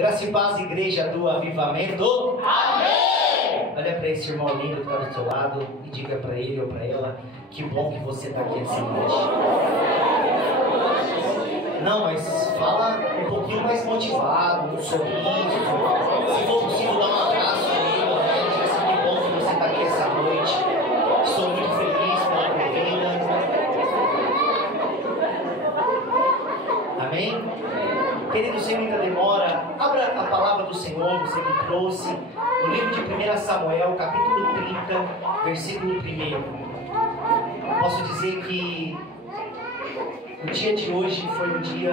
Graça e paz, igreja do avivamento. Amém! Olha para esse irmão lindo que está do seu lado e diga para ele ou para ela: que bom que você está aqui essa noite. Não, mas fala um pouquinho mais motivado, um sorriso. Se for possível, dá um abraço nele, né? Diga assim: que bom que você está aqui essa noite. Estou muito feliz pela tua vida. Amém? Querido, sem muita demora, abra a palavra do Senhor, você que trouxe, o livro de 1 Samuel, capítulo 30, versículo 1. Posso dizer que o dia de hoje foi um dia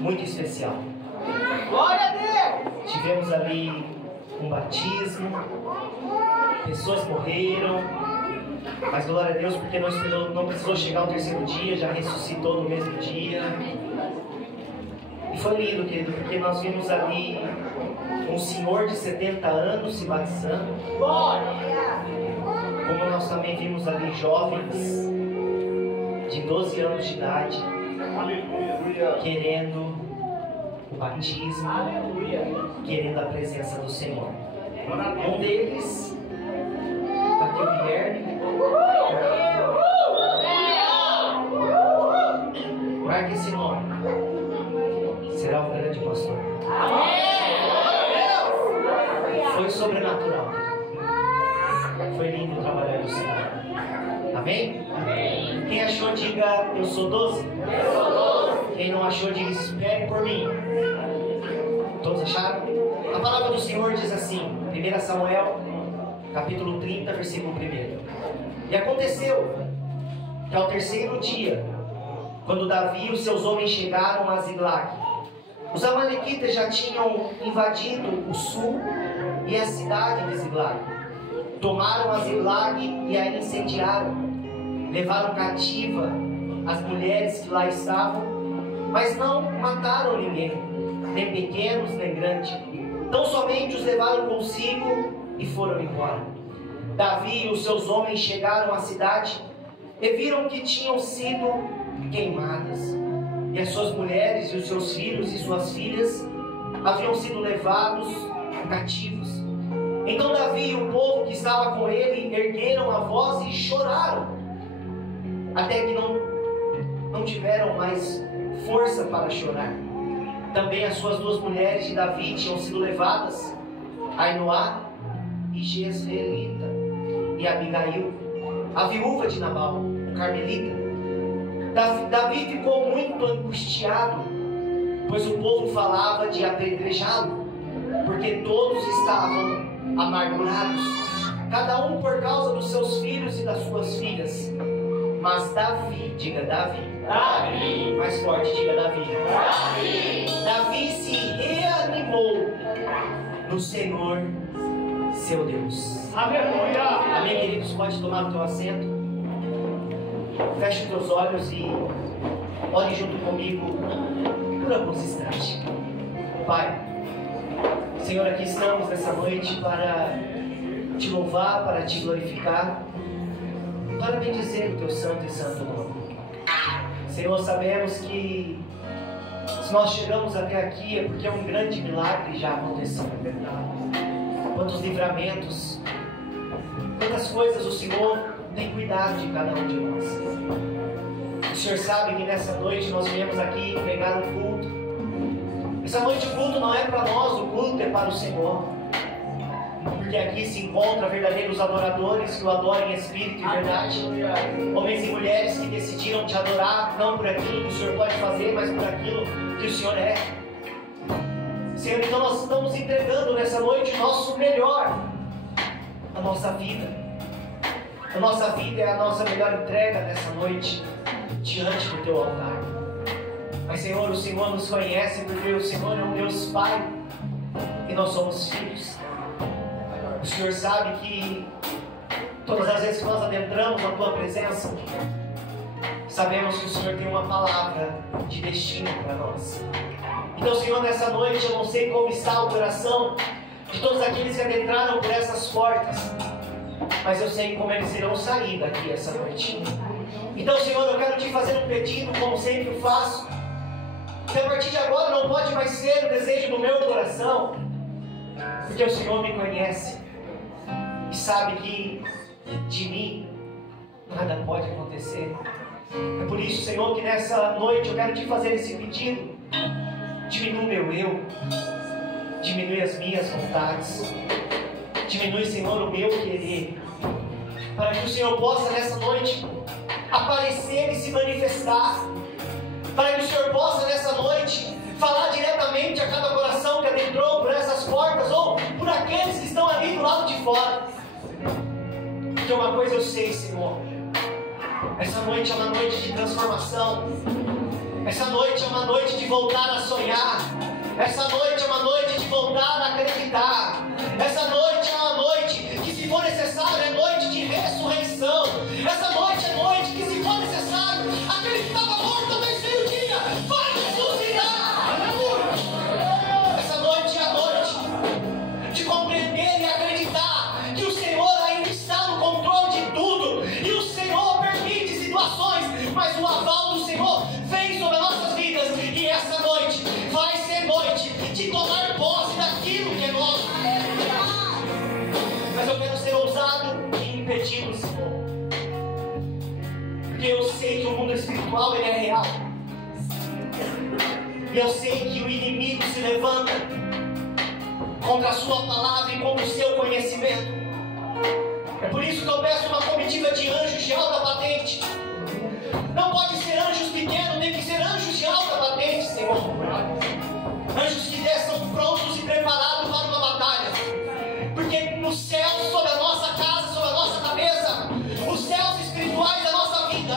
muito especial. Glória a Deus! Tivemos ali um batismo, pessoas morreram, mas glória a Deus, porque não precisou chegar ao terceiro dia, já ressuscitou no mesmo dia. E foi lindo, querido, porque nós vimos ali um senhor de 70 anos se batizando. Como nós também vimos ali jovens de 12 anos de idade querendo o batismo, querendo a presença do Senhor. Um deles, aqui o Guilherme. Marque esse nome. Será um grande pastor. Foi sobrenatural. Foi lindo trabalhar no Senhor. Amém? Quem achou, diga: eu sou 12. Quem não achou, diga: espere por mim. Todos acharam? A palavra do Senhor diz assim, 1 Samuel, capítulo 30, versículo 1. E aconteceu que ao terceiro dia, quando Davi e os seus homens chegaram a Ziglag, os amalequitas já tinham invadido o sul e a cidade de Ziglag. Tomaram a Ziglag e a incendiaram. Levaram cativa as mulheres que lá estavam, mas não mataram ninguém, nem pequenos nem grandes. Tão somente os levaram consigo e foram embora. Davi e os seus homens chegaram à cidade e viram que tinham sido queimadas. E as suas mulheres e os seus filhos e suas filhas haviam sido levados cativos. Então Davi e o povo que estava com ele ergueram a voz e choraram, até que não tiveram mais força para chorar. Também as suas duas mulheres de Davi tinham sido levadas, Ainoá e Jezreelita, e Abigail, a viúva de Nabal, o carmelita. Davi ficou muito angustiado, pois o povo falava de apedrejá-lo, porque todos estavam amargurados, cada um por causa dos seus filhos e das suas filhas. Mas Davi, diga Davi. Davi. Mais forte, diga Davi. Davi. Davi se reanimou no Senhor, seu Deus. Aleluia. Amém, queridos? Pode tomar o teu assento. Feche os teus olhos e ore junto comigo por alguns instantes. Pai, Senhor, aqui estamos nessa noite para te louvar, para te glorificar, para bendizer o teu santo e santo nome. Senhor, sabemos que se nós chegamos até aqui é porque um grande milagre já aconteceu. Quantos livramentos, quantas coisas o Senhor tem cuidado de cada um de nós. O Senhor sabe que nessa noite nós viemos aqui pegar o culto. Essa noite o culto não é para nós, o culto é para o Senhor. Porque aqui se encontram verdadeiros adoradores que o adoram em espírito e verdade. Homens e mulheres que decidiram te adorar, não por aquilo que o Senhor pode fazer, mas por aquilo que o Senhor é. Senhor, então nós estamos entregando nessa noite o nosso melhor, a nossa vida. A nossa vida é a nossa melhor entrega nessa noite, diante do teu altar. Mas Senhor, o Senhor nos conhece, porque o Senhor é um Deus Pai e nós somos filhos. O Senhor sabe que todas as vezes que nós adentramos na tua presença, sabemos que o Senhor tem uma palavra de destino para nós. Então, Senhor, nessa noite eu não sei como está o coração de todos aqueles que adentraram por essas portas, mas eu sei como eles irão sair daqui essa noite. Então, Senhor, eu quero te fazer um pedido, como sempre faço, que a partir de agora não pode mais ser o desejo do coração, porque o Senhor me conhece e sabe que de mim nada pode acontecer. É por isso, Senhor, que nessa noite eu quero te fazer esse pedido. Diminui o meu eu, diminui as minhas vontades, diminui, Senhor, o meu querer, para que o Senhor possa nessa noite aparecer e se manifestar, para que o Senhor possa nessa noite falar diretamente a cada coração que adentrou por essas portas ou por aqueles que estão ali do lado de fora. Porque uma coisa eu sei, Senhor, essa noite é uma noite de transformação, essa noite é uma noite de voltar a sonhar, essa noite é uma noite de voltar a acreditar, essa noite é uma noite que, se for necessário, é noite de ressurreição, essa noite é noite que, se for necessário, aquele que estava morto ao terceiro dia vai ressuscitar. Essa noite é a noite de compreender e acreditar que o Senhor ainda está no controle de tudo, e o Senhor permite situações, mas o aval do Senhor vem sobre as nossas vidas, e essa noite vai ser noite de tomar posse daquilo que é nosso. Mas eu quero ser ousado e impedi-lo, Senhor, porque eu sei que o mundo espiritual ele é real, e eu sei que o inimigo se levanta contra a sua palavra e contra o seu conhecimento. É por isso que eu peço uma comitiva de anjos de alta patente. Não pode ser anjos pequenos, tem que ser anjos de alta patente, Senhor. Anjos que desçam prontos e preparados para uma batalha. Porque no céu, sobre a nossa casa, sobre a nossa cabeça, os céus espirituais da nossa vida,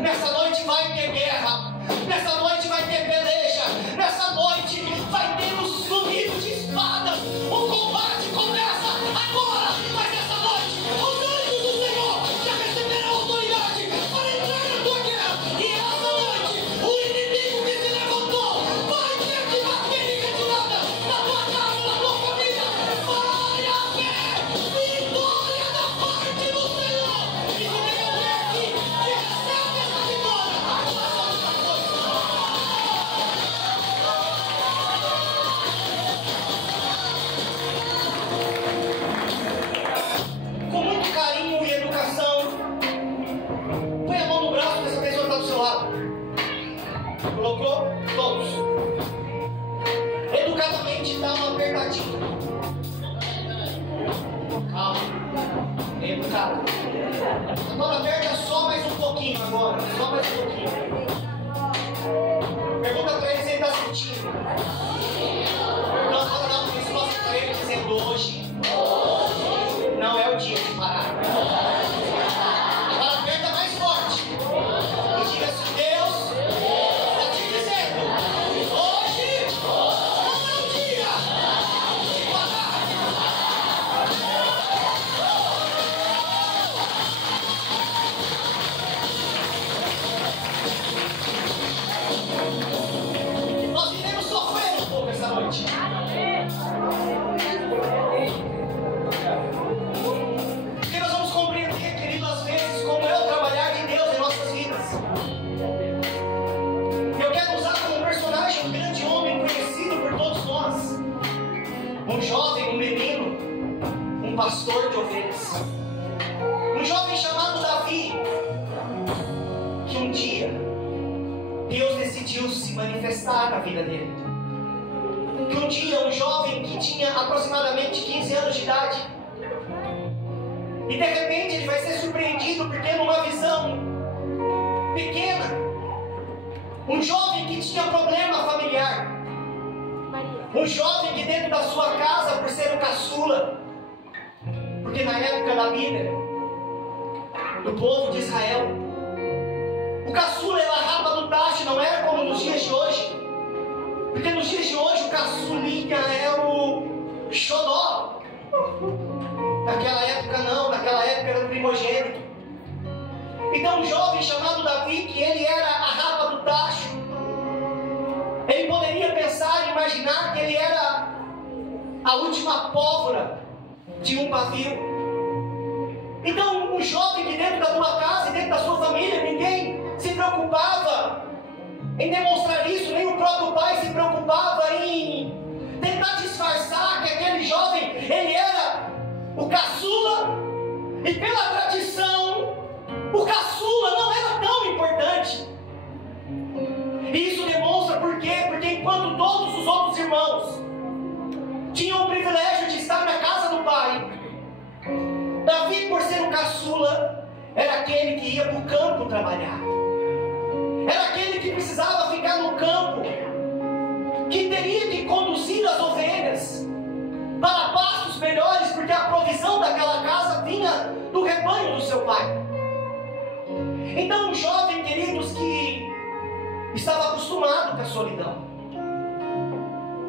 nessa noite vai ter guerra, nessa noite vai ter peleja, nessa noite vai ter o zunido de espadas. O combate começa agora, mas nessa noite os anjos do Senhor já receberão autoridade para entrar na tua guerra. E essa noite o inimigo que se levantou vai ter que bater em retirada na tua casa, na tua família. Vai haver vitória da parte do Senhor. E se tem alguém aqui que recebe essa vitória, com muito carinho e educação, põe a mão no braço dessa pessoa que está do seu lado. Colocou? Todos. Educadamente dá uma apertadinha. Calma. Educado. Agora aperta só mais um pouquinho agora. Só mais um pouquinho. Pergunta para ele se ele está sentindo. Então agora dá uma resposta para ele dizendo: hoje não é o dia de parar. Agora aperta mais forte. E diga assim: Deus está te dizendo: hoje não é o dia de parar. Nós iremos sofrer um pouco essa noite. Porque nós vamos compreender, querido, às vezes, como é o trabalhar de Deus em nossas vidas. Eu quero usar como personagem um grande homem conhecido por todos nós. Um jovem, um menino, um pastor de ovelhas. Um jovem chamado Davi, que um dia Deus decidiu se manifestar na vida dele. Que um dia um jovem que tinha aproximadamente 15 anos de idade, e de repente ele vai ser surpreendido porque numa visão pequena, um jovem que tinha problema familiar, um jovem que dentro da sua casa, por ser o caçula, porque na época da Bíblia, do povo de Israel, o caçula era a rapa do tacho, não era como nos dias de hoje. Porque nos dias de hoje o caçulinha é o xodó. Naquela época não, naquela época era o primogênito. Então um jovem chamado Davi, que ele era a rapa do tacho, ele poderia pensar e imaginar que ele era a última pólvora de um pavio. Então um jovem que dentro da tua casa e dentro da sua família, ninguém se preocupava em demonstrar isso, nem o próprio pai se preocupava em tentar disfarçar pela tradição, o caçula não era tão importante. E isso demonstra por quê? Porque enquanto todos os outros irmãos tinham o privilégio de estar na casa do pai, Davi, por ser um caçula, era aquele que ia para o campo trabalhar. Era aquele que precisava ficar no campo, que teria que conduzir as ovelhas para pastos melhores, porque a provisão daquela casa vinha do rebanho do seu pai. Então, um jovem, queridos, que estava acostumado com a solidão,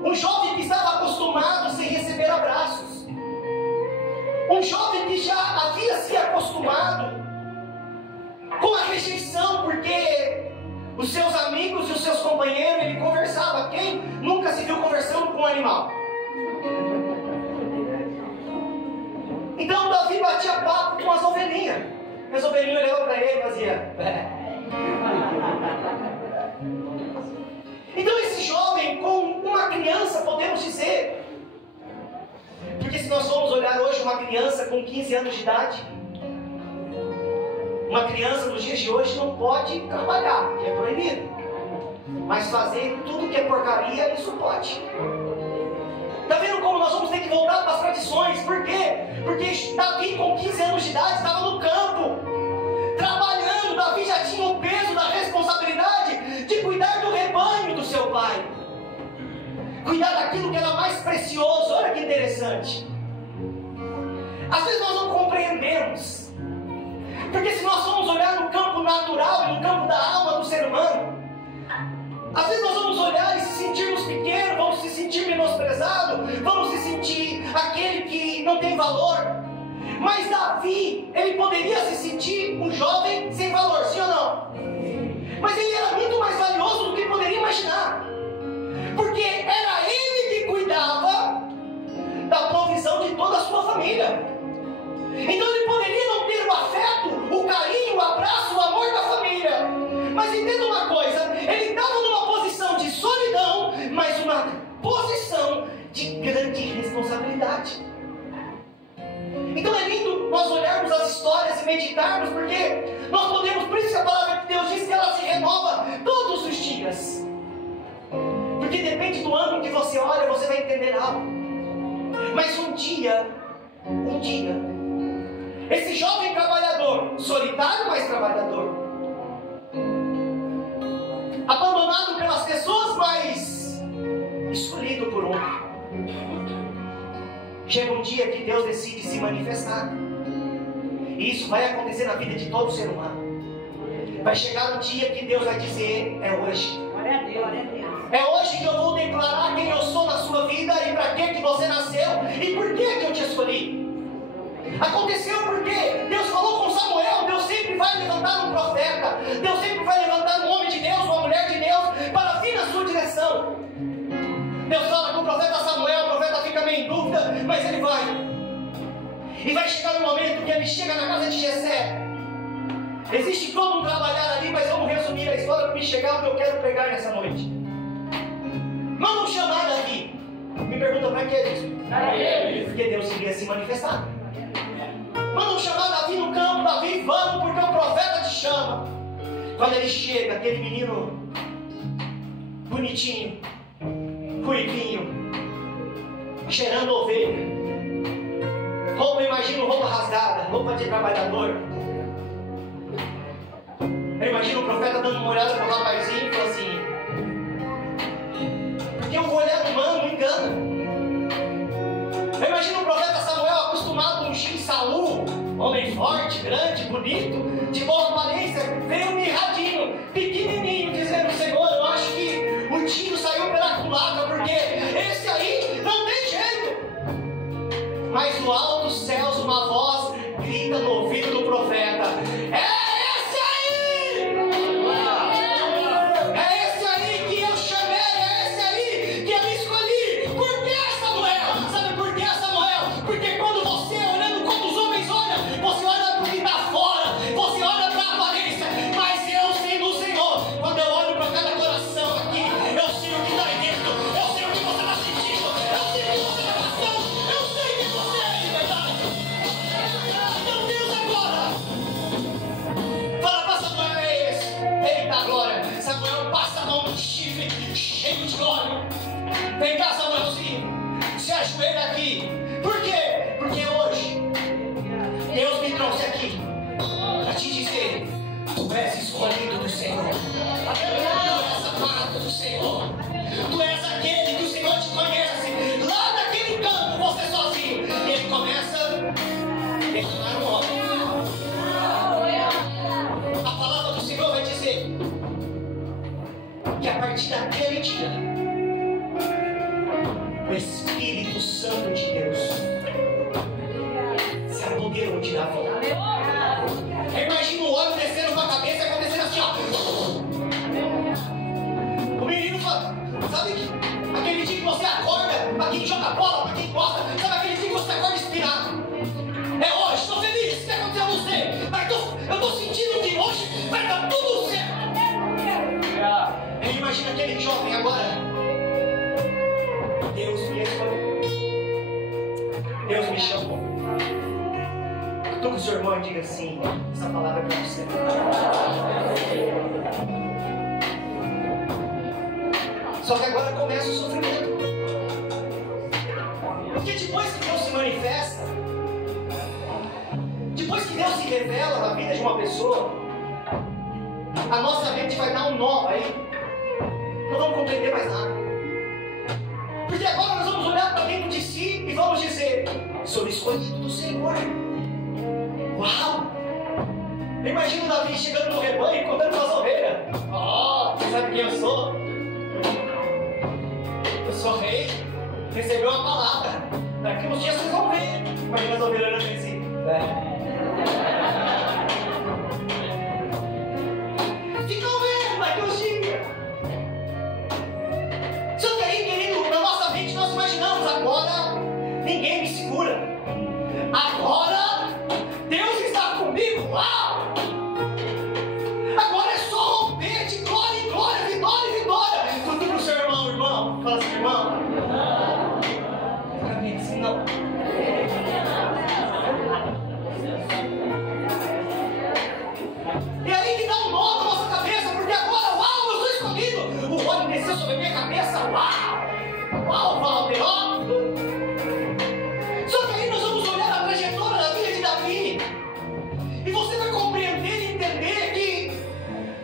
um jovem que estava acostumado sem receber abraços, um jovem que já havia se acostumado com a rejeição, porque os seus amigos e os seus companheiros, ele conversava. Quem nunca se viu conversando com um animal? Então Davi batia papo com as ovelhinhas. As ovelhinhas olhavam para ele e faziam. Então esse jovem, com uma criança, podemos dizer, porque se nós formos olhar hoje uma criança com 15 anos de idade, uma criança nos dias de hoje não pode trabalhar, que é proibido, mas fazer tudo que é porcaria, isso pode. Está vendo como nós vamos ter que voltar para as tradições? Por quê? Porque Davi, com 15 anos de idade, estava no campo, trabalhando. Davi já tinha o peso da responsabilidade de cuidar do rebanho do seu pai, cuidar daquilo que era mais precioso. Olha que interessante. Às vezes nós não compreendemos, porque se nós formos olhar no campo natural e no campo da alma do ser humano, às vezes nós vamos olhar e se sentirmos pequenos, vamos se sentir menosprezados, vamos se sentir aquele que não tem valor. Mas Davi, ele poderia se sentir um jovem sem valor, sim ou não? Mas ele era muito mais valioso do que poderia imaginar, porque era ele que cuidava da provisão de toda a sua família. Então ele poderia não ter o afeto, o carinho, o abraço, o amor da família. Mas entenda uma coisa, ele estava numa posição de solidão, mas uma posição de grande responsabilidade. Então é lindo nós olharmos as histórias e meditarmos, porque nós podemos, por isso que a palavra de Deus diz que ela se renova todos os dias. Porque depende do ângulo que você olha, você vai entender algo. Mas um dia, esse jovem trabalhador, solitário, mas trabalhador, abandonado pelas pessoas, mas escolhido por outro, chega um dia que Deus decide se manifestar. E isso vai acontecer na vida de todo ser humano. Vai chegar um dia que Deus vai dizer: é hoje. Glória a Deus, glória a Deus. É hoje que eu vou declarar quem eu sou na sua vida e para que você nasceu e por que eu te escolhi. Aconteceu porque Deus falou com Samuel. Deus sempre vai levantar um profeta, Deus sempre vai levantar um homem de Deus, uma mulher de Deus, para vir na sua direção. Deus fala com o profeta Samuel, o profeta fica meio em dúvida, mas ele vai. E vai chegar um momento que ele chega na casa de Jessé. Existe todo um trabalhar ali, mas vamos resumir a história para me chegar ao que eu quero pregar nessa noite. Mandam chamar Davi. Me pergunta para que isso? Para eles. Porque Deus queria se manifestar. Mandam chamar Davi no campo. Davi, vamos, porque o profeta te chama. Quando ele chega, aquele menino bonitinho, ruivinho, cheirando ovelha, roupa, imagino roupa rasgada, roupa de trabalhador. Eu imagino o profeta dando uma olhada pro rapazinho e falou assim: porque o olhar humano engana. Eu imagino o profeta Samuel acostumado a ungir Saul, homem forte, grande, bonito, de boa aparência, veio mirradinho, pequenininho, dizendo: Senhor, eu acho que o tiro saiu pela culatra, porque esse aí não tem jeito. Mas do alto dos céus uma voz grita no ouvido do profeta: mas ajoelha aqui. Por quê? Porque hoje Deus me trouxe aqui para te dizer: tu és escolhido do Senhor, tu és amado do Senhor, tu és aquele que o Senhor te conhece. Lá naquele campo, você sozinho, Ele começa a derramar um óleo. A palavra do Senhor vai dizer que a partir daquele dia, o Espírito Santo de Deus se apoderou de Davi. Imagina o óleo descendo com a cabeça e acontecendo assim, ó. O menino fala, sabe que aquele dia que você acorda, para quem joga bola, para quem gosta, sabe aquele dia que você acorda inspirado? É hoje, estou feliz, isso que aconteceu a você, mas eu estou sentindo que hoje vai dar tudo certo. Imagina aquele jovem agora. Deus me escolheu, Deus me chamou. Toca o seu irmão e diga assim: essa palavra é para você. Só que agora começa o sofrimento. Porque depois que Deus se manifesta, depois que Deus se revela na vida de uma pessoa, a nossa mente vai dar um nó aí. Não vamos compreender mais nada. Porque agora nós vamos olhar para dentro de si e vamos dizer: sou escolhido do Senhor. Uau! Imagina o Davi chegando no rebanho e contando para as ovelhas: ó, você sabe quem eu sou? Eu sou rei. Recebeu a palavra. Daqui uns dias vocês vão ver. Imagina as ovelhas olhando assim: ficam vendo daqui uns dias. Só que aí, querido, na nossa mente nós imaginamos: agora ninguém me segura. Agora Deus está comigo. Uau! Agora é só romper de glória em glória, vitória em vitória. Tudo pro seu irmão. Fala assim: irmão. Fica bem assim, não. E aí que dá um nó na nossa cabeça, porque agora, uau, eu sou escolhido. O óleo desceu sobre a minha cabeça. Uau! Uau, fala o pior. Só que aí nós vamos olhar a trajetória da vida de Davi. E você vai compreender e entender que,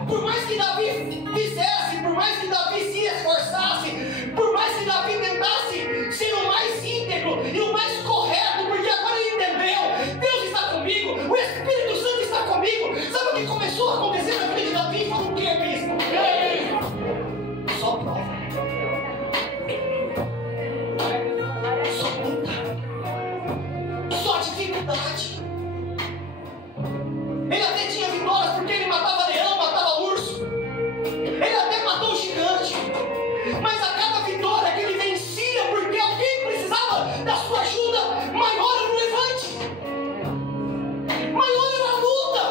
por mais que Davi fizesse, por mais que Davi se esforçasse, por mais que Davi tentasse ser o mais íntegro e o mais correto, porque agora ele entendeu: Deus está comigo, o Espírito Santo está comigo. Sabe o que começou a acontecer na vida de Davi? Foi o que, bispo? Só prova. Só luta. Só dificuldade. Ele até tinha vitórias porque ele matava leão, matava urso. Ele até matou o gigante. Mas a cada vitória que ele vencia, porque alguém precisava da sua ajuda, maior era o levante, maior era a luta,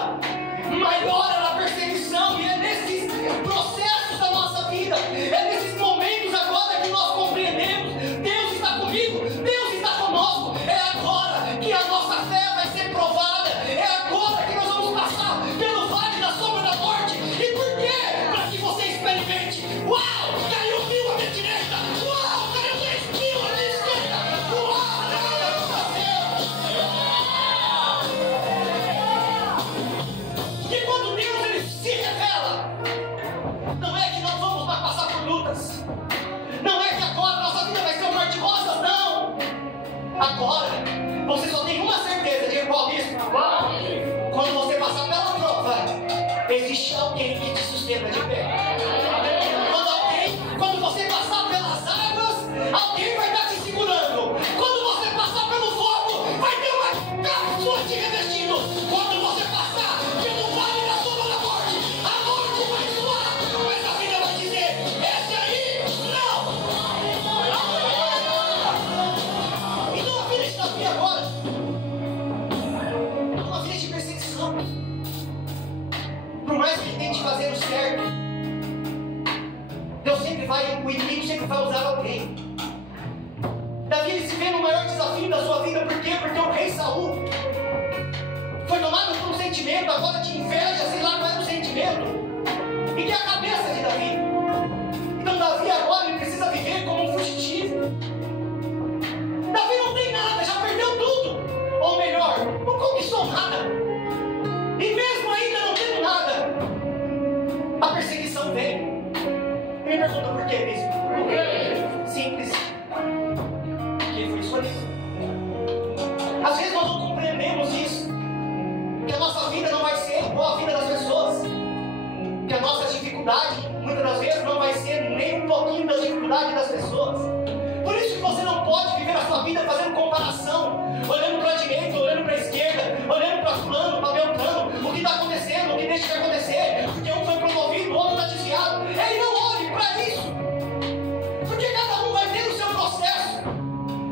maior era a perseguição. E é nesses processos da nossa vida, é nesses momentos agora que nós compreendemos: Deus está comigo, Deus está conosco. É agora que a nossa fé vai ser provada. É agora que nós vamos passar pelo vale da sombra da morte. E por quê? Para que você experimente: uau, caiu o rio à minha direita, uau, caiu 3 mil à minha esquerda, uau, nada aconteceu. E quando Deus ele se revela, não é que nós vamos mais passar por lutas, não é que agora nossa vida vai ser um mar de rosas, não. Agora você só tem uma certeza: de qual isso? Quando você passar pela prova, existe alguém que te sustenta de pé. Quando você passar pelas águas, alguém vai estar te segurando. Quando você passar pelo fogo, vai ter uma cápsula te revestindo. Quando você passar pelo vale da sombra da morte, a morte vai soar, mas a vida vai dizer: esse aí, não. Então a vida está aqui agora. É uma vida de perseguição. Por mais que ele tente fazer o certo, o inimigo sempre vai usar alguém. Davi ele se vê no maior desafio da sua vida. Por quê? Porque o rei Saul foi tomado por um sentimento agora de inveja, sei lá qual era o sentimento, e que é a cabeça de Davi. Então Davi agora ele precisa viver como um fugitivo. vida fazendo comparação, olhando para a direita, olhando para a esquerda, olhando para fulano, para Beltrano, o que está acontecendo, o que deixa de acontecer, porque um foi promovido, o outro está desviado. Ei, não olhe para isso, porque cada um vai ter o seu processo,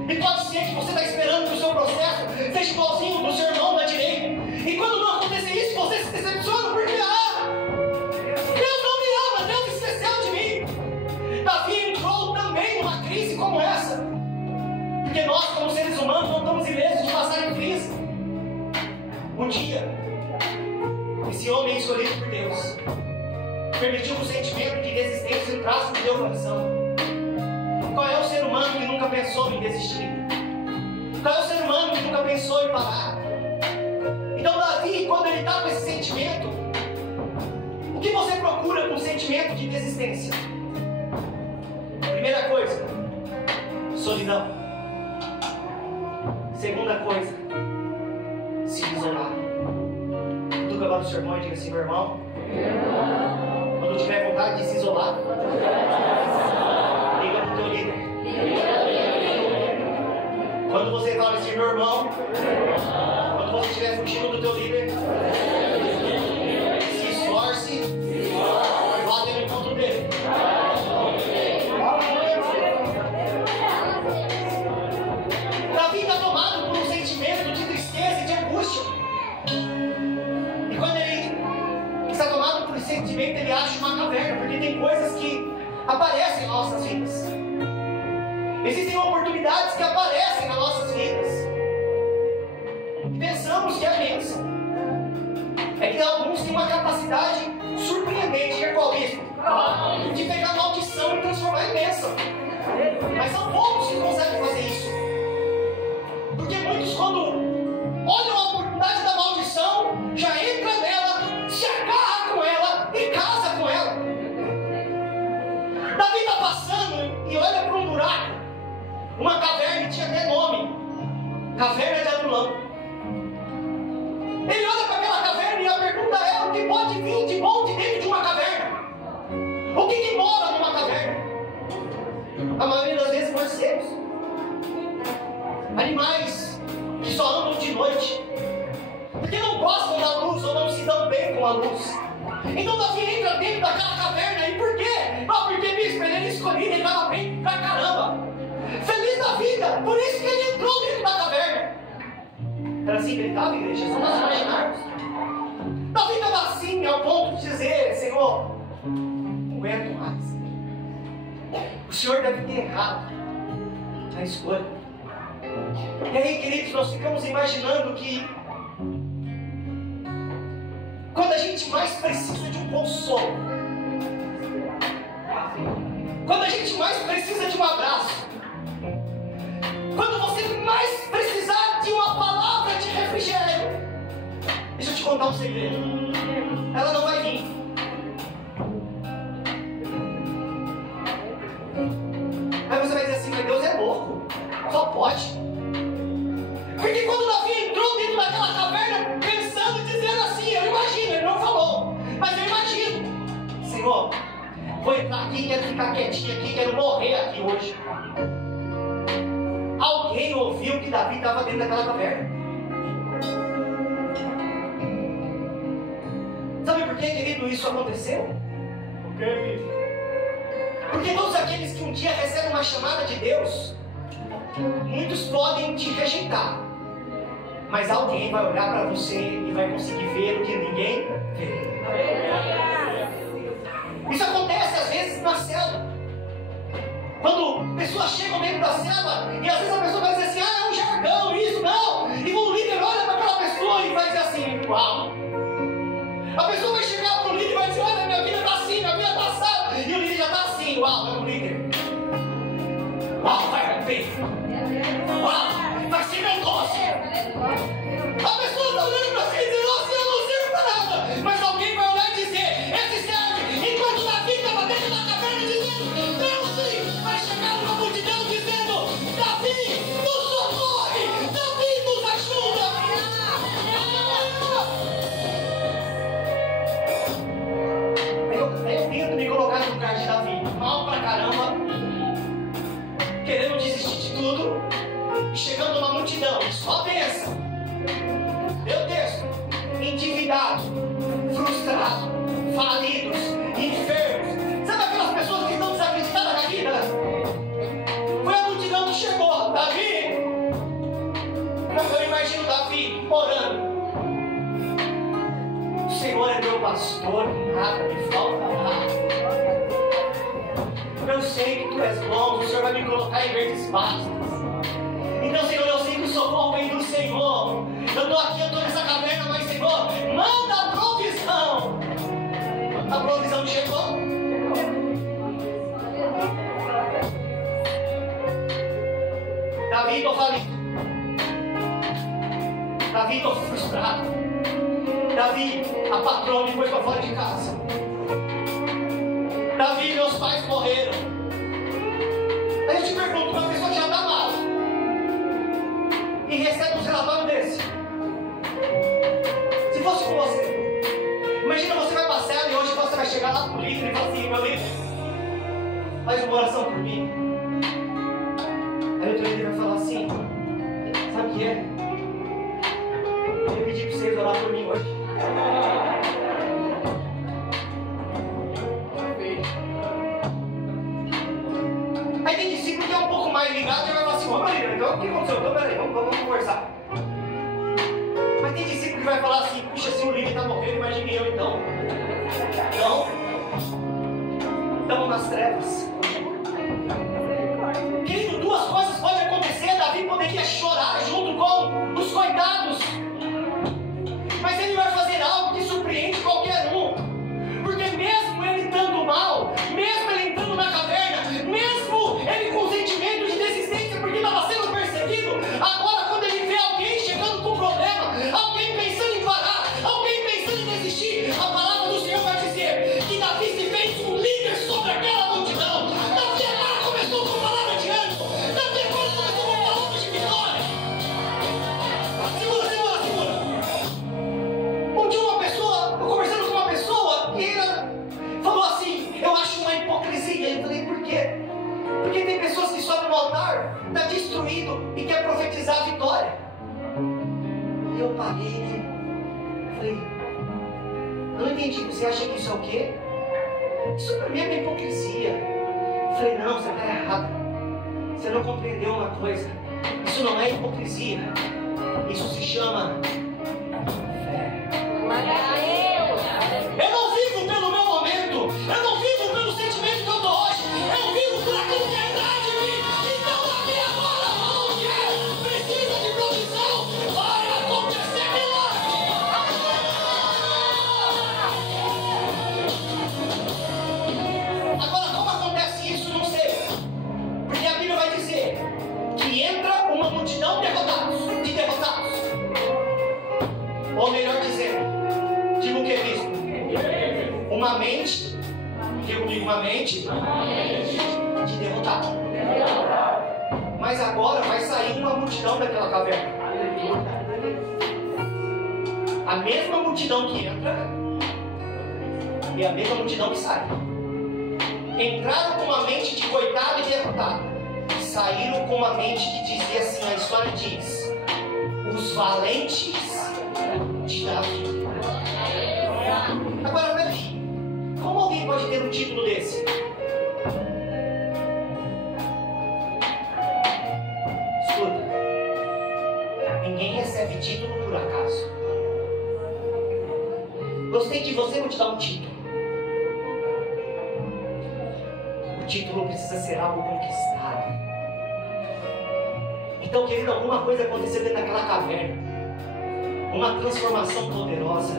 e pode ser que você está esperando que o seu processo seja igualzinho do seu irmão da direita, e quando não acontecer isso, você se decepciona, porque Deus não me ama, Deus esqueceu de mim. Davi entrou também numa crise como essa, porque nós, como seres humanos, não estamos ilesos de passar em crise. Um dia, esse homem escolhido por Deus permitiu que o sentimento de desistência entrasse no seu coração. Qual é o ser humano que nunca pensou em desistir? Qual é o ser humano que nunca pensou em parar? Então Davi, quando ele está com esse sentimento, o que você procura com o sentimento de desistência? Primeira coisa, solidão. Segunda coisa, se isolar. Tudo agora o seu irmão e diga assim: meu irmão, quando tiver vontade de se isolar, liga para o teu líder. Quando você fala assim: meu irmão, quando você estiver fugindo do teu líder, se esforce, vá ter o encontro dele. Davi está tomado por um sentimento de tristeza e de angústia. E quando ele está tomado por esse sentimento, ele acha uma caverna, porque tem coisas que aparecem nas nossas vidas. Existem oportunidades que aparecem nas nossas vidas. E pensamos que é bênção. É que alguns têm uma capacidade surpreendente, que é qual isso? De pegar maldição e transformar em bênção. Mas são poucos que conseguem fazer isso. Porque muitos, quando olham a oportunidade da maldição, já entra nela, se agarra com ela e casa com ela. Davi está passando e olha para um buraco, uma caverna, tinha até nome: Caverna de Adulão. Ele olha para aquela caverna e a pergunta é: o que pode vir de bom de dentro de uma caverna? O que mora numa caverna? A maioria das vezes morcegos, animais que só andam de noite, porque não gostam da luz ou não se dão bem com a luz. Então Davi entra dentro daquela caverna. E por quê? Porque bispo, ele era escolhido, ele estava bem pra caramba, feliz da vida, por isso que ele entrou dentro da caverna. Era assim que ele estava, igreja? Só nós imaginarmos. Davi estava assim ao ponto de dizer: Senhor, não aguento mais. O Senhor deve ter errado na escolha. E aí, queridos, nós ficamos imaginando que quando a gente mais precisa de um consolo, quando a gente mais precisa de um abraço, quando você mais precisar de uma palavra de refrigério, deixa eu te contar um segredo: ela não vai vir. Aí você vai dizer assim: mas Deus é louco, só pode. Porque quando Davi entrou dentro daquela caverna, pensando e dizendo assim, eu imagino, ele não falou, mas eu imagino: Senhor, vou entrar aqui, quero ficar quietinho aqui, quero morrer aqui hoje. Alguém ouviu que Davi estava dentro daquela caverna. Sabe por que, querido, isso aconteceu? Porque todos aqueles que um dia recebem uma chamada de Deus, muitos podem te rejeitar, mas alguém vai olhar para você e vai conseguir ver o que ninguém vê. Isso acontece às vezes na célula. Quando pessoas chegam dentro da célula e às vezes a pessoa vai dizer assim: ah, é um jargão, isso, não. E o líder olha para aquela pessoa e vai dizer assim: uau. A pessoa vai chegar para o líder e vai dizer: olha, minha vida está assim, minha vida está assada. E o líder já está assim: uau, é um líder. Uau, vai romper. Uau, vai ser meu doce. A pessoa está olhando para si e dizendo: nossa, eu não sirvo para nada. Mas alguém vai olhar e dizer: esse serve. Enquanto Davi estava dentro da caverna dizendo: Deus sim, vai chegar uma multidão dizendo: Davi, nos socorre, Davi nos ajuda. Eu tento me colocar no lugar de Davi, mal pra caramba, querendo desistir de tudo, Eu imagino Davi orando. O Senhor é meu pastor, nada me falta nada. Eu sei que Tu és bom, o Senhor vai me colocar em verdes pastos. Então, Senhor, eu sei que o socorro vem do Senhor. Eu estou aqui, eu estou nessa caverna, mas, Senhor, manda a provisão. A provisão chegou. Davi, estou falido. Davi, estou frustrado. Davi, a patroa me foi para fora de casa. Davi, meus pais morreram. Aí eu te pergunto, uma pessoa já está mal e recebe um relatório desse. Se fosse com você, imagina você vai passear e hoje você vai chegar lá pro líder e falar assim: meu líder, faz uma oração por mim. Aí o teu líder vai falar assim: sabe o que é? Eu pedi para vocês orar por mim hoje. Aí tem discípulo que é um pouco mais ligado e vai falar assim: ô líder, então o que aconteceu? Então peraí, vamos conversar. Mas tem discípulo que vai falar assim: puxa, se o líder está morrendo, imagine eu então. Não. Estamos nas trevas. Querido, duas coisas podem acontecer. Davi poderia chorar junto com os coitados, mas ele vai fazer algo que surpreende qualquer um. Porque mesmo ele estando mal, mesmo ele entrando na caverna, mesmo ele com sentimento de desistência porque estava sendo perseguido, agora quando ele vê alguém chegando com problema, alguém pensando em parar, alguém pensando em desistir, a palavra do Senhor vai dizer que Davi se fez um líder sobre aquela multidão. Davi agora começou com palavra de ânimo. Davi agora começou com palavra de vitória. Segura. Um dia eu conversando com uma pessoa, e ela falou assim: eu acho uma hipocrisia. Eu falei: por quê? Porque tem pessoas que sobem no altar, está destruído e quer profetizar a vitória. E eu parei, né? Eu falei: eu não entendi, você acha que isso é o quê? Isso para mim é uma hipocrisia. Eu falei: não, você está errado. Você não compreendeu uma coisa. Isso não é hipocrisia. Isso se chama fé. Eu não vivo pelo meu momento. Eu não vivo pelo sentimento que eu estou hoje. Eu vivo por aquilo que é verdade em mim. Então Davi agora falou que precisa de provisão. Vai acontecer milagre. Agora, como acontece isso, não sei. Porque a Bíblia vai dizer que entra uma multidão de derrotados. Ou melhor dizendo, digo o que, bispo? Uma mente, diga comigo, uma mente de derrotado. Mas agora vai sair uma multidão daquela caverna. A mesma multidão que entra e a mesma multidão que sai. Entraram com uma mente de coitado e derrotado. Saíram com uma mente que dizia assim: a história diz: os valentes de Davi. Agora, peraí, como alguém pode ter um título desse? Escuta, ninguém recebe título por acaso. Gostei de você, vou te dar um título. O título precisa ser algo conquistado. Então, querido, alguma coisa aconteceu dentro daquela caverna. Uma transformação poderosa.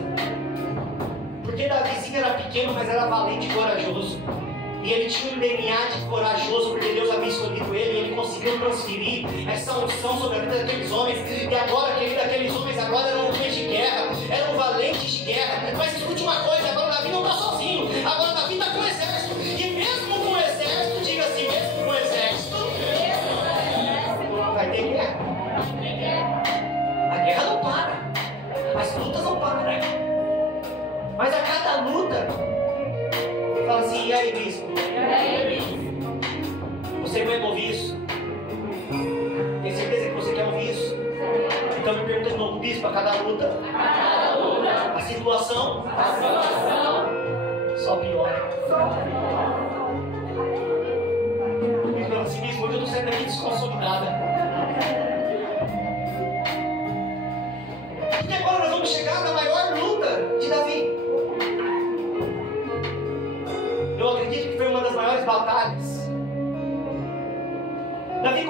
Porque Davizinho era pequeno, mas era valente e corajoso. E ele tinha um DNA de corajoso, porque Deus havia escolhido ele. E ele conseguiu transferir essa unção sobre a vida daqueles homens. E agora, querido, aqueles homens agora eram homens de guerra, eram valentes de guerra. Mas escute uma coisa: agora Davi não está sozinho. Agora Davi está com o exército. E mesmo com o exército, diga assim, mesmo com o exército, vai ter guerra. A guerra não para. As lutas não param. Mas a cada luta, fala assim: e aí, bispo? Você aguenta ouvir isso? Tem certeza que você quer ouvir isso? Então me pergunta de novo: bispo, a cada luta, a situação só piora. O bispo fala assim: bispo, hoje eu estou saindo daqui desconsolidada.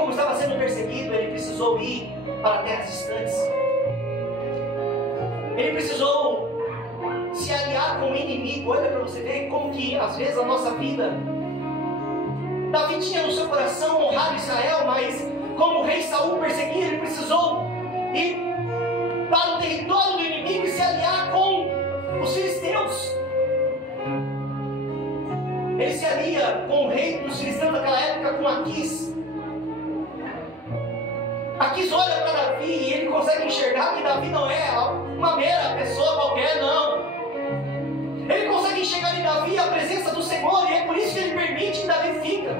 como estava sendo perseguido, ele precisou ir para terras distantes. Ele precisou se aliar com o inimigo. Olha para você ver como que às vezes a nossa vida, Davi tinha no seu coração honrar Israel, mas como o rei Saul perseguia, ele precisou ir para o território do inimigo e se aliar com os filisteus. Ele se alia com o rei dos filisteus daquela época, com Aquis. Aquis olha para Davi e ele consegue enxergar que Davi não é uma mera pessoa qualquer, não. Ele consegue enxergar em Davi a presença do Senhor, e é por isso que ele permite que Davi fica.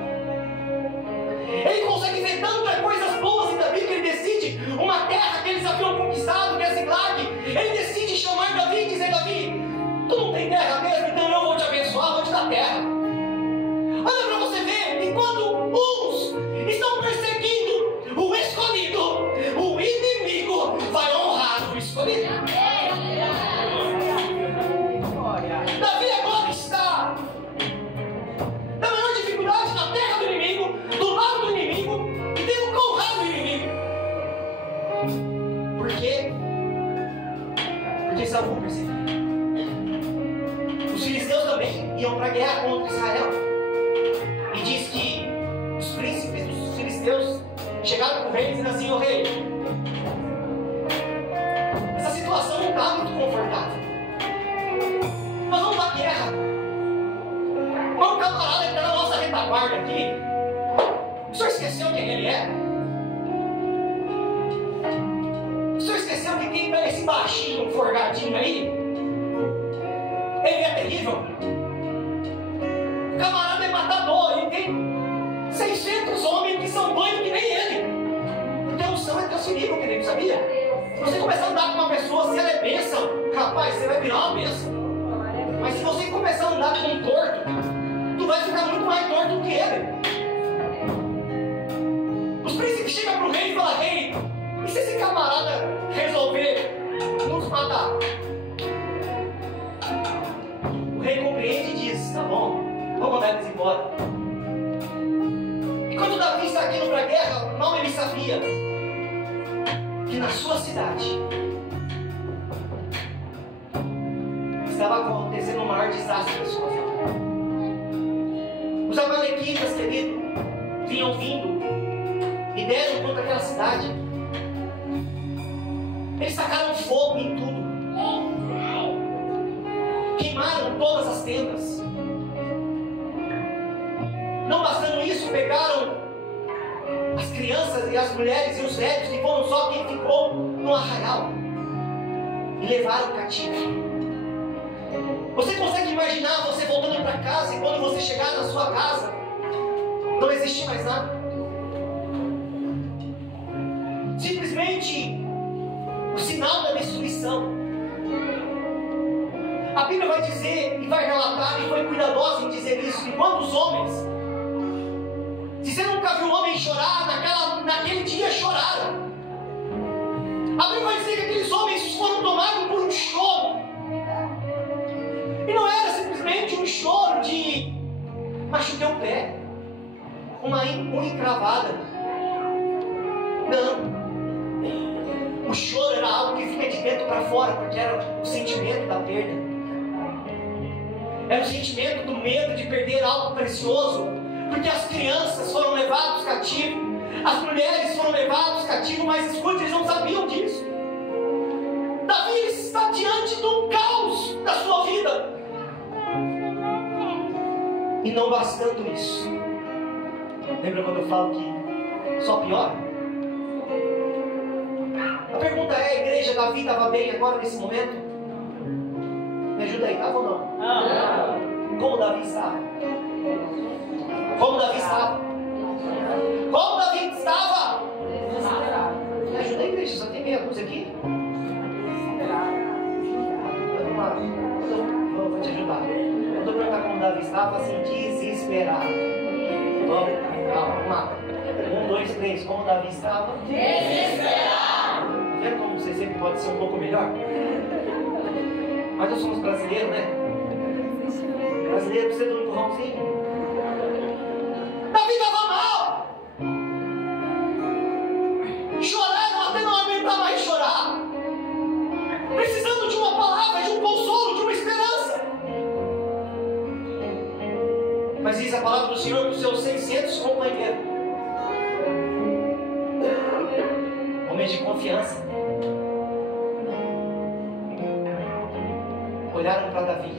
Ele consegue ver tantas coisas boas em Davi que ele decide uma terra que eles haviam conquistado, que é Ziklag. Ele decide chamar Davi e dizer: Davi, tu não tem terra mesmo, então eu vou te abençoar, vou te dar terra. Olha para você ver, enquanto uns estão perseguindo o escolhido, o inimigo vai honrar o escolhido. Davi agora está na maior dificuldade, na terra do inimigo, do lado do inimigo, e tendo que honrar o inimigo. Por quê? Porque Saul perseguia. Os filisteus também iam para a guerra contra Israel. E diz que os príncipes dos filisteus chegaram para o rei dizendo assim: ô rei, essa situação não está muito confortável. Nós vamos para a guerra. Mas o camarada que está na nossa retaguarda aqui, o senhor esqueceu quem ele é? O senhor esqueceu que quem está esse baixinho, forgadinho aí? Ele é terrível. O camarada é matador, ele tem 600 homens que são doidos que nem ele. Porque a unção é transferível, querido, sabia? Se você começar a andar com uma pessoa, se ela é bênção, rapaz, você vai virar uma bênção. Mas se você começar a andar com um torto, tu vai ficar muito mais torto do que ele. Os príncipes chegam para o rei e falam: rei, e se esse camarada resolver nos matar? O rei compreende e diz: tá bom, vamos mandar eles embora. E quando Davi está indo para a guerra, mal ele sabia que na sua cidade estava acontecendo o maior desastre da sua vida. Os amalequitas, querido, vinham vindo e deram contra aquela cidade. Eles tacaram fogo em tudo. Queimaram todas as tendas. Não bastando isso, pegaram as crianças e as mulheres e os velhos, que foram só quem ficou no arraial, e levaram cativo. Você consegue imaginar você voltando para casa e quando você chegar na sua casa, não existe mais nada? Simplesmente o sinal da destruição. A Bíblia vai dizer e vai relatar, e foi cuidadosa em dizer isso, que quando os homens, se você nunca viu um homem chorar, naquele dia choraram. A Bíblia vai dizer que aqueles homens foram tomados por um choro. E não era simplesmente um choro de machuquei o pé, uma unha encravada. Não. O choro era algo que fica de dentro para fora, porque era o sentimento da perda. Era o sentimento do medo de perder algo precioso, porque as crianças foram levadas cativos, as mulheres foram levadas cativos, mas escute, eles não sabiam disso. Davi está diante do caos da sua vida. E não bastando isso, lembra quando eu falo que só piora? A pergunta é: a igreja, Davi estava bem agora nesse momento? Me ajuda aí, estava ou não? Não. Como Davi estava? Como Davi estava? Como Davi estava? Me ajuda aí, igreja, só tem meia dúzia aqui. Vamos lá, vou te ajudar. Eu estou perguntando como Davi estava, assim, desesperado. Vamos lá. 1, 2, 3, como Davi estava? Desesperado. Vê como você sempre pode ser um pouco melhor? Mas nós somos brasileiros, né? Brasileiro precisa de um empurrãozinho. Davi estava mal. choraram até não aguentar mais chorar, precisando de uma palavra, de um consolo, de uma esperança. Mas diz a palavra do Senhor que os seus 600 companheiros, homens de confiança, olharam para Davi,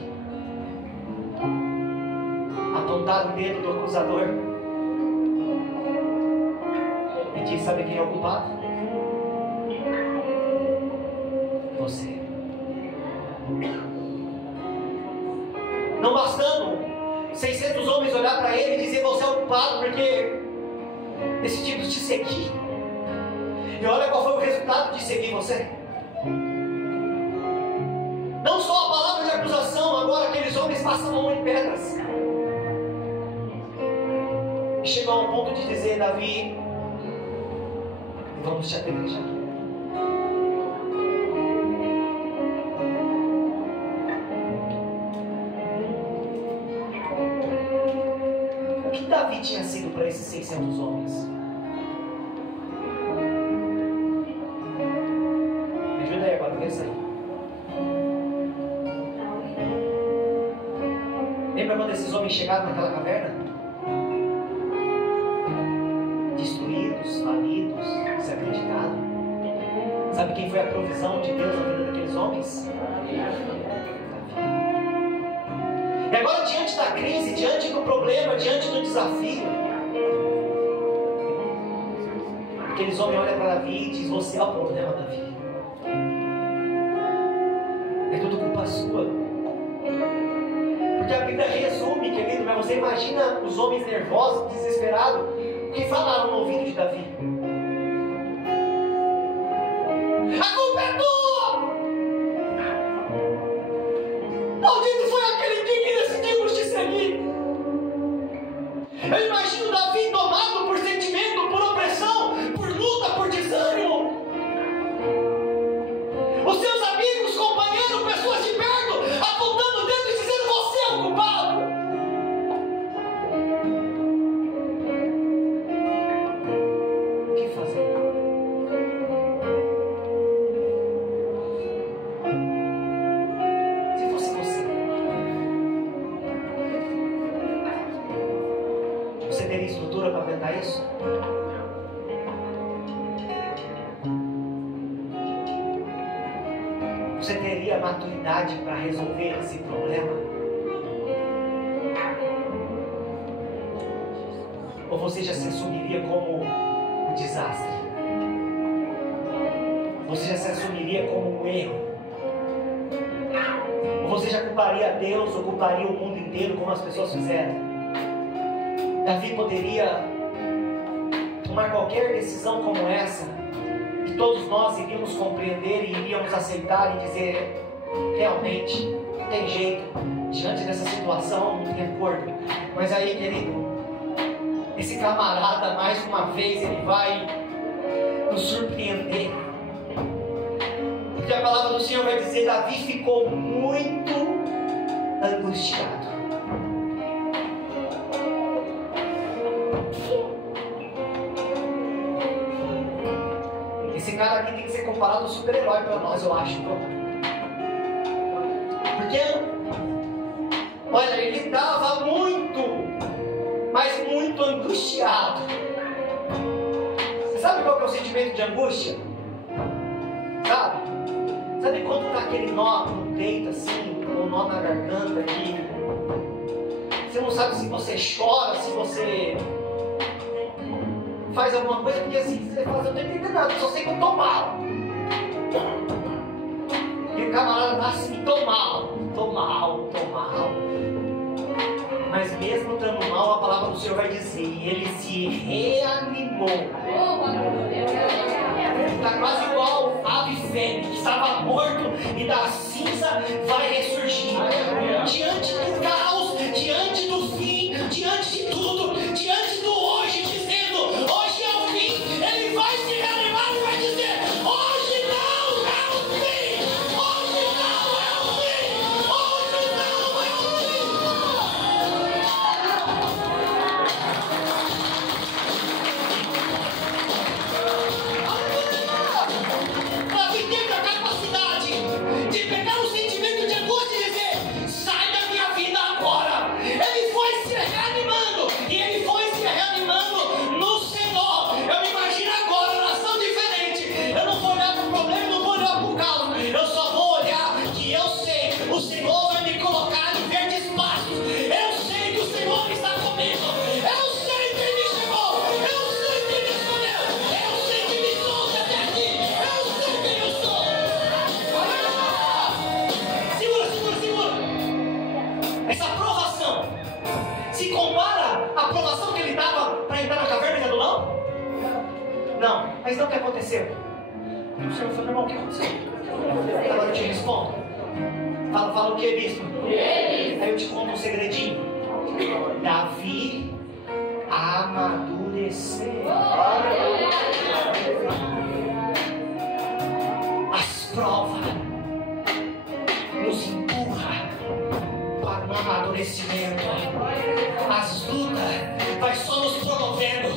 apontaram o dedo do acusador e disse: sabe quem é o culpado? Você. Não bastando 600 homens olhar para ele e dizer: você é o culpado porque decidimos te seguir. E olha qual foi o resultado de seguir você. Não só a palavra de acusação, agora aqueles homens passam a mão em pedras. E chegou ao ponto de dizer: Davi, vamos te apedrejar. O que Davi tinha sido para esses 600 homens? Me ajuda aí agora, pensa aí. Lembra quando esses homens chegaram naquela caverna? Destruídos, falidos, desacreditados. Sabe quem foi a provisão de Deus na vida daqueles homens? E agora, diante da crise, diante do problema, diante do desafio, aqueles homens olham para Davi e dizem: você é o problema, Davi. É tudo culpa sua. Porque a Bíblia resume, querido, mas você imagina os homens nervosos, desesperados, que falaram no ouvido de Davi: a culpa é tua! Maldito foi aquele que decidimos te seguir! Eu imagino Davi tomado por sentimento, por opressão, por luta, por desânimo. Os seus amigos, companheiros, pessoas de perto, apontando o dedo e dizendo: você é o culpado. O que fazer? Se fosse você teria estrutura para aguentar isso? Você teria maturidade para resolver esse problema? Ou você já se assumiria como um desastre? Você já se assumiria como um erro? Ou você já culparia Deus ou culparia o mundo inteiro como as pessoas fizeram? Davi poderia tomar qualquer decisão como essa, que todos nós iríamos compreender e iríamos aceitar e dizer: realmente, não tem jeito, diante dessa situação não tem acordo. Mas aí, querido, esse camarada, mais uma vez, ele vai nos surpreender. Porque a palavra do Senhor vai dizer: Davi ficou muito angustiado. Esse cara aqui tem que ser comparado ao super-herói para nós, eu acho. Porque, olha, ele estava muito, mas muito angustiado. Você sabe qual que é o sentimento de angústia? Sabe? Sabe quando está aquele nó no peito, assim, ou um nó na garganta aqui? Você não sabe se você chora, se você faz alguma coisa, porque assim, você fala: eu não estou entendendo nada, só sei que eu estou mal. E o camarada está assim: estou mal. Mas mesmo estando mal, a palavra do Senhor vai dizer: ele se reanimou. Está quase igual ave fênix, que estava morto e da cinza vai ressurgir. Diante do caos, diante do fim, diante de tudo, diante do hoje, dizendo: hoje é o fim. Ele vai se reanimar e vai dizer: hoje não é o fim, hoje não é o fim, hoje não é o fim. Aleluia! aconteceu? O Senhor falou, irmão, o que aconteceu? Agora eu te respondo. Fala o que, bispo? Aí eu te conto um segredinho. Davi amadureceu. As provas nos empurram para o amadurecimento. As lutas vai só nos promovendo.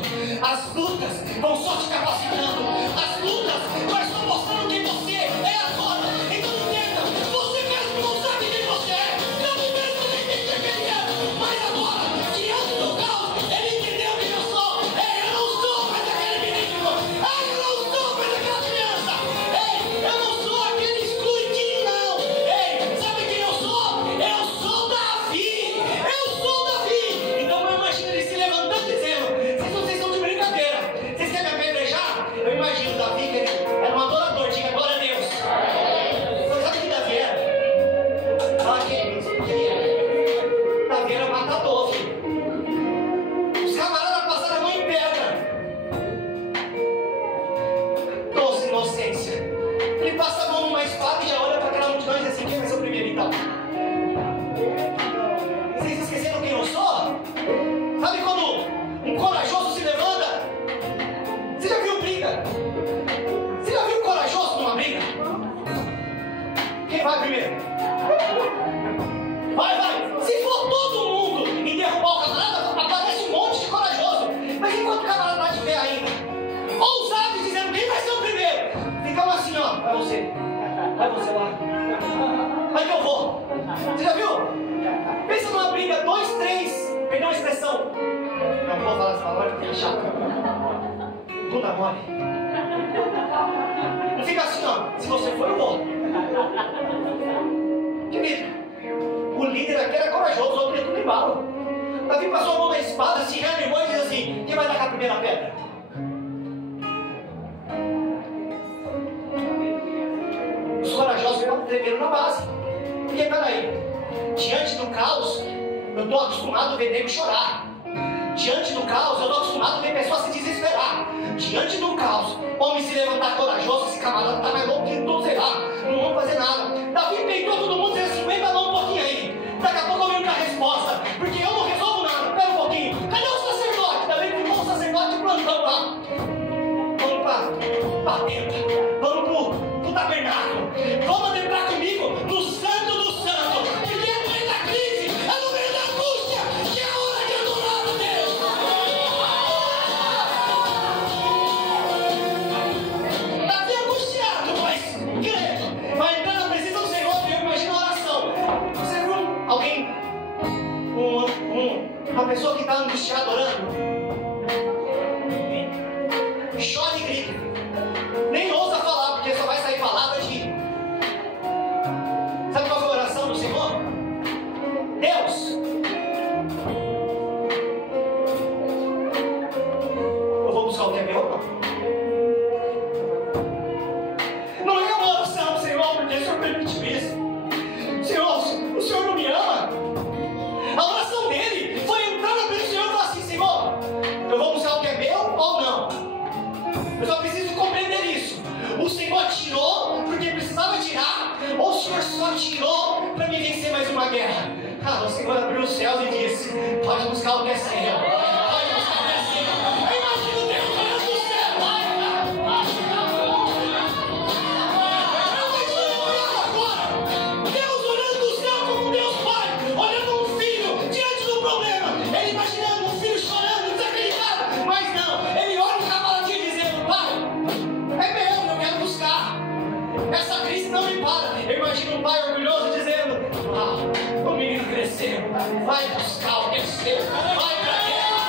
As lutas vão só te capacitando. As lutas vai só mostrando quem você é agora. Então entenda, você mesmo não sabe quem você é. Não mesmo nem quem ele é. Mas agora, diante do caos, ele entendeu quem eu sou. Ei, eu não sou mais aquele menino. Ei, eu não sou mais aquela criança. Ei, eu não sou aquele excluidinho, não. Ei, sabe quem eu sou? Eu sou Davi. Eu sou Davi. Então eu imagino ele se levantando dizendo, vocês estão de brincadeira. Vocês querem me apedrejar? Eu imagino Davi, que ele era um adorador, diga glória a Deus. Você sabe o que Davi era? Fala quem? O que ele era? Davi era matador, filho. Os camaradas passaram a mão em pedra. Doce inocência. Ele passa a mão numa espada e já olha para aquela multidão e diz assim, quem vai ser o primeiro então? Vocês esqueceram quem eu sou? Sabe quando um corajoso se levanta? Você já viu briga? Você já viu um corajoso numa briga? Quem vai primeiro? Vai! Se for todo mundo e derrubar o camarada, aparece um monte de corajoso. Mas enquanto o camarada está de pé ainda, ousado dizendo quem vai ser o primeiro, fica assim, ó, vai você lá. Aí que eu vou. Você já viu? Pensa numa briga, 2, 3, perdão a expressão. Não vou falar essa palavra porque é chato. Bunda mole. Não fica assim, ó. Se você for, eu vou. Querido, o líder aqui era corajoso, o outro ia tudo em bala. Davi passou a mão na espada, se reanimou e diz assim: quem vai tacar a primeira pedra? Os corajosos tremeram na base. Porque, peraí, diante do caos, eu estou acostumado a ver nego chorar. Diante do caos, eu estou acostumado a ver pessoas se desesperar. Diante do caos, homem se levantar corajoso, esse camarada está mais louco que tudo, sei lá, não vamos fazer nada. Davi peitou todo mundo dizendo assim: aguenta a mão um pouquinho aí. Daqui a pouco eu venho com a resposta, porque eu não resolvo nada. Pera um pouquinho. Cadê o sacerdote? Davi ficou o sacerdote de plantão lá. Vamos para dentro. Vamos pro tabernáculo. Vamos adentrar comigo no santo do santo. Porque é no meio da crise, é no meio da angústia, que é a hora de adorar a Deus. Davi angustiado, mas credo. Vai entrar na presença do Senhor, eu imagino a oração. Você viu alguém, uma pessoa que está angustiada orando? Chora e grita. Nem ousa falar, porque só vai sair palavras de... Sabe qual foi a oração do Senhor? Deus, eu vou buscar o que é meu, não é uma oração, Senhor, porque o Senhor permitiu isso. Senhor, o Senhor não me ama? A oração dele foi entrar na presença do Senhor e falar assim: Senhor, eu vou buscar o que é meu ou não? Eu só preciso compreender isso. O Senhor tirou porque precisava tirar, ou o Senhor só tirou para me vencer mais uma guerra? O Senhor abriu os céus e disse: pode buscar o que é seu. Pode buscar o que é seu. Eu imagino Deus olhando do céu. Agora, Deus olhando do céu como um Deus Pai, olhando um filho diante do problema. Ele imaginando um filho chorando, desacreditado. Mas não, ele olha o cavaladinho dizendo: Pai, é meu, eu quero buscar. Essa crise não me para. Eu imagino um pai orgulhoso dizendo: o menino cresceu, vai buscar o que é seu, vai pra guerra.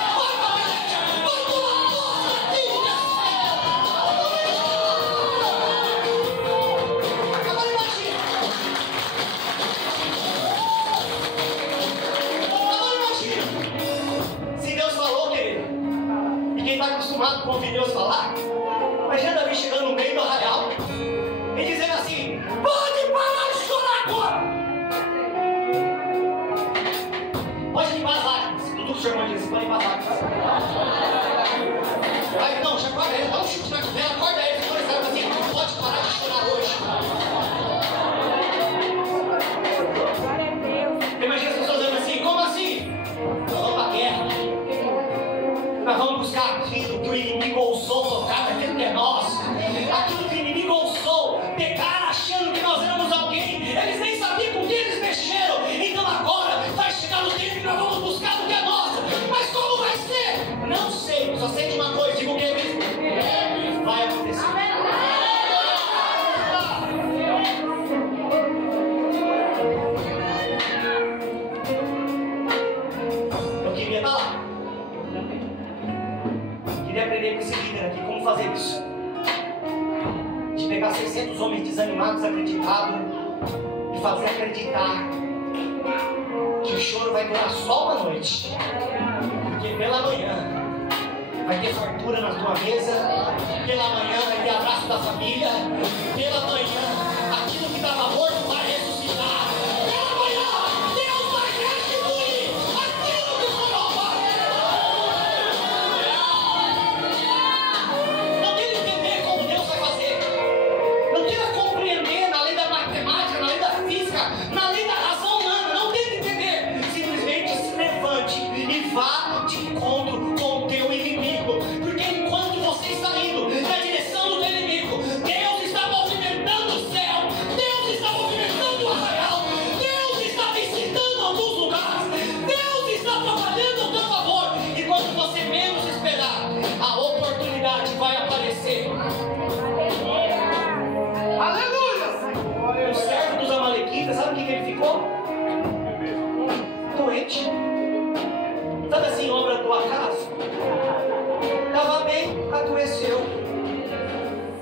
pegar 600 homens desanimados, desacreditados, e fazer acreditar que o choro vai durar só uma noite, porque pela manhã vai ter fartura na tua mesa, pela manhã vai ter abraço da família, pela manhã aquilo que estava morto vai ressuscitar, pela manhã Deus vai restituir aquilo que foi roubado. Não queira entender como Deus vai fazer, não queira compreender na lei da matemática, na lei da física, na lei da razão humana, não tente entender, simplesmente se levante e vá de encontro com o teu inimigo, porque enquanto você está indo na direção do inimigo, Deus está movimentando o céu, Deus está movimentando o arraial, Deus está visitando alguns lugares, Deus está trabalhando ao teu favor, e quando você menos esperar, a oportunidade vai aparecer. Aleluia! O servo dos amalequitas, sabe o que ele ficou? Doente. Sabe assim, obra do acaso? Estava bem, adoeceu.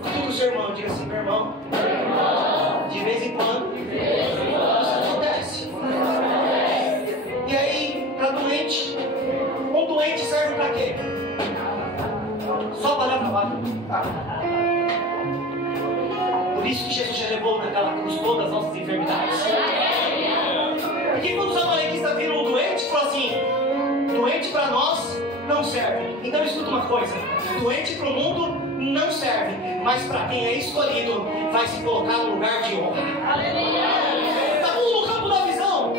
Tudo o seu irmão, diga assim, meu irmão. De vez em quando, isso acontece. E aí, está doente. Um doente serve para quê? Só para dar trabalho. Por isso que Jesus já levou naquela cruz todas as nossas enfermidades. Porque quando os amalequistas viram o doente, falou assim: doente para nós não serve. Então escuta uma coisa: doente para o mundo não serve, mas para quem é escolhido vai se colocar no lugar de honra. Está tudo no campo da visão.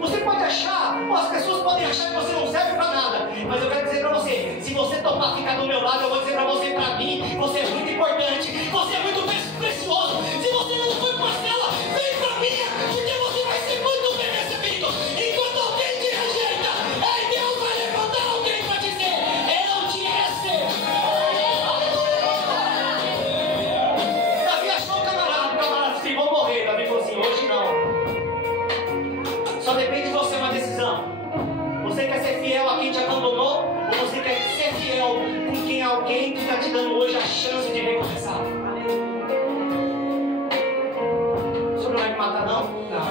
Você pode achar, as pessoas podem achar que você não serve para nada, mas eu quero dizer para você: se você topar ficar do meu lado, eu vou dizer para você, para mim, você é muito importante, você é muito precioso. Se você não foi para a cela, vem para mim, porque você vai ser muito bem recebido. Enquanto alguém te rejeita, Deus vai levantar alguém para dizer: eu te recebo. Davi achou o camarada disse: vou morrer. Davi falou assim: hoje não. Só depende de você uma decisão. Você quer ser fiel a quem te abandonou, ou você quer ser fiel com quem alguém que está te dando hoje a chance de recomeçar? O senhor não vai me matar, não? Não.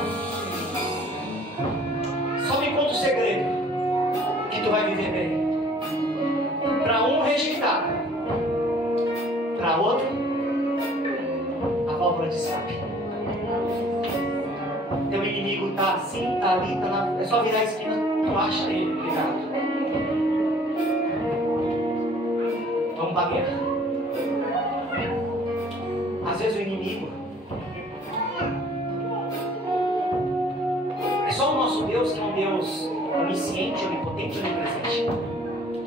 Só me conta o segredo que tu vai viver bem. Para um rejeitar, para outro a válvula de escape. Teu inimigo está assim, está ali, está na... É só virar a esquina, tu acha ele ligado. Vamos para a guerra. Às vezes o inimigo é só o nosso Deus, que é um Deus onisciente, onipotente, onipresente.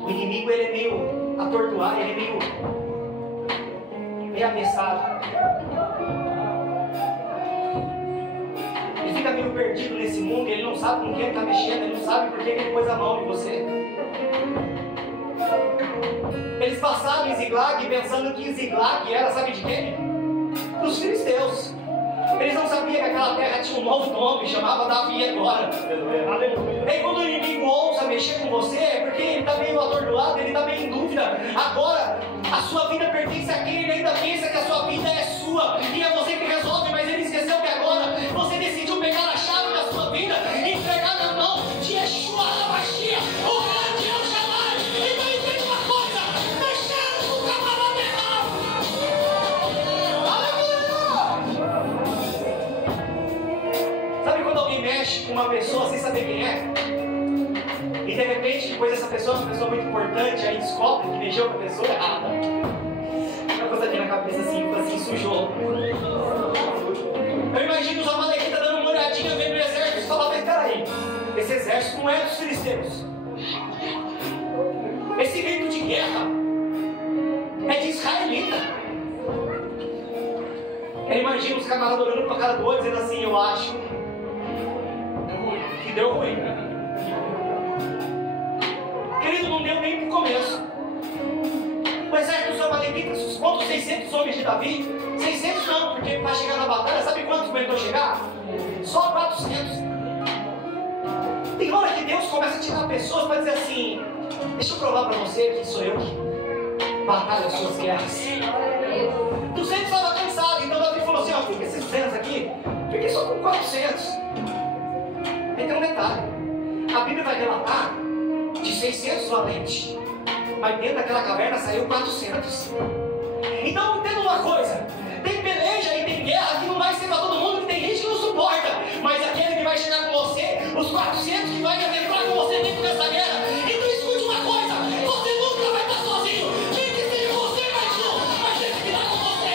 O inimigo, ele é meio atordoado, ele é meio avessado. Ele fica meio perdido nesse mundo, ele não sabe com quem ele está mexendo, ele não sabe por que ele pôs a mão em você. Eles passaram em Ziglag pensando que Ziglag era, sabe de quem? Dos filisteus. Eles não sabiam que aquela terra tinha um novo nome, chamava Davi agora. E aí quando o inimigo ousa mexer com você, é porque ele está meio atordoado, ele está meio em dúvida. Agora, a sua vida pertence a quem? Ele ainda pensa que a sua vida é sua e é você que resolve, mas ele esqueceu que agora você decidiu pegar a chave da sua vida e entregar na mão de Yeshua HaMashiach, o grande El Shaddai. Então entende uma coisa: deixaram o camarada errado. Aleluia! Sabe quando alguém mexe com uma pessoa sem saber quem é? E de repente, depois essa pessoa é uma pessoa muito importante, aí descobre que mexeu com a pessoa errada. Uma coisa aqui na cabeça assim, sujou. Eu imagino os amalequitas dando uma olhadinha, vendo o exército e falando: mas peraí, esse exército não é dos filisteus. Esse grito de guerra é de israelita. Eu imagino os camaradas olhando para a cara do outro, dizendo assim: eu acho que deu ruim. Querido, não deu nem pro começo. O exército dos amalequitas contra os 600 homens de Davi. 600 não, porque para chegar na batalha, sabe quantos aguentou chegar? Só 400. Tem hora que Deus começa a tirar pessoas para dizer assim: deixa eu provar para você que sou eu que batalho as suas guerras. 200 estava cansado. A Bíblia vai relatar de 600 valentes, mas dentro daquela caverna saiu 400. Então entenda uma coisa: tem peleja e tem guerra que não vai ser para todo mundo, que tem gente que não suporta, mas aquele que vai chegar com você, os 400 que vai adentrar com você dentro dessa guerra. Então escute uma coisa: você nunca vai estar sozinho. Tem que ser você mais um, mas tem que estar com você.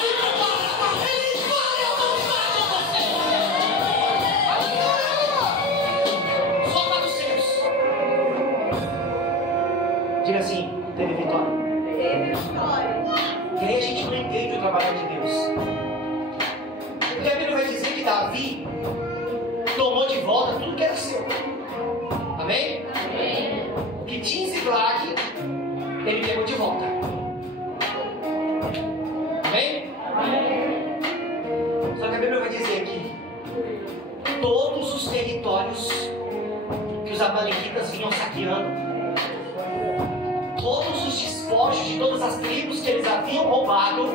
Se prepara, ele vai ou não vai com você. Só 400. Diga assim: teve vitória. E aí a gente não entende o trabalho de Deus. Porque a Bíblia vai dizer que Davi tomou de volta tudo que era seu. Amém? Amém. O que tinha em Ziklag, ele pegou de volta. Amém? Amém. Só que a Bíblia vai dizer que todos os territórios que os amalequitas vinham saqueando, todos os despojos de todas as tribos que eles haviam roubado,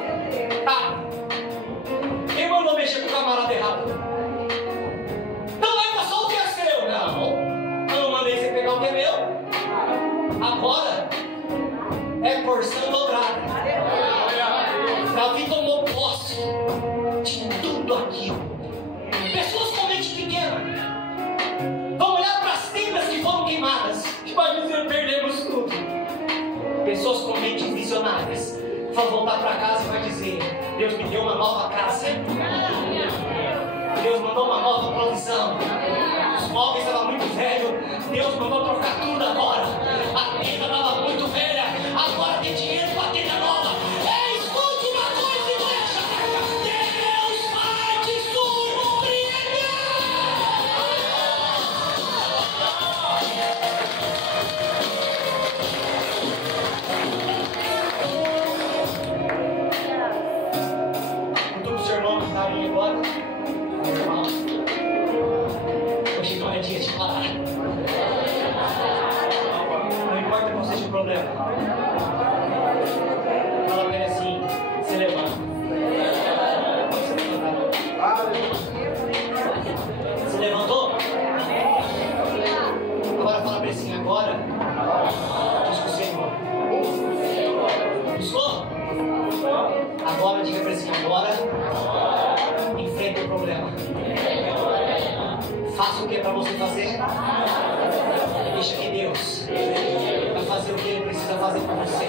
quem mandou mexer com o camarada errado? Não leva só o que é seu. Não, eu não mandei você pegar o que é meu. Agora é porção dobrada. Davi tomou posse de tudo aquilo. Pessoas com mente pequena vão olhar para as tendas que foram queimadas e vai dizer: perdemos tudo. Pessoas com mentes visionárias vão voltar para casa e vai dizer: Deus me deu uma nova casa, Deus mandou uma nova provisão, os móveis estavam muito velhos, Deus mandou trocar tudo agora, a tenda estava muito velha, agora tem dinheiro para a tenda nova. Escute uma coisa, igreja: Deus vai te surpreender. Agora, meu irmão, hoje não é dia de parar. Não importa qual seja o problema. Fala pra ele assim: se levanta. Se levantou? Agora fala pra ele assim: agora. Diz pro Senhor. Buscou? Agora diga pra ele assim: agora. Enfrenta o problema. Faça o que para você fazer? Deixa que Deus vai fazer o que Ele precisa fazer por você.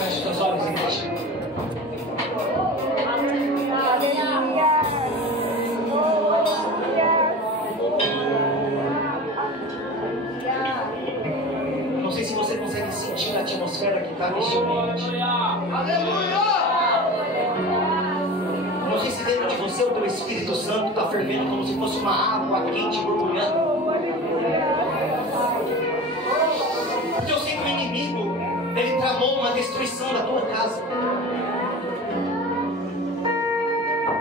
Feche seus olhos e deixa. Não sei se você consegue sentir a atmosfera que está neste ambiente. Aleluia! Não sei se dentro de você o teu Espírito Santo está fervendo como se fosse uma água quente borbulhando. Porque eu sei que o inimigo, ele tramou uma destruição da tua casa.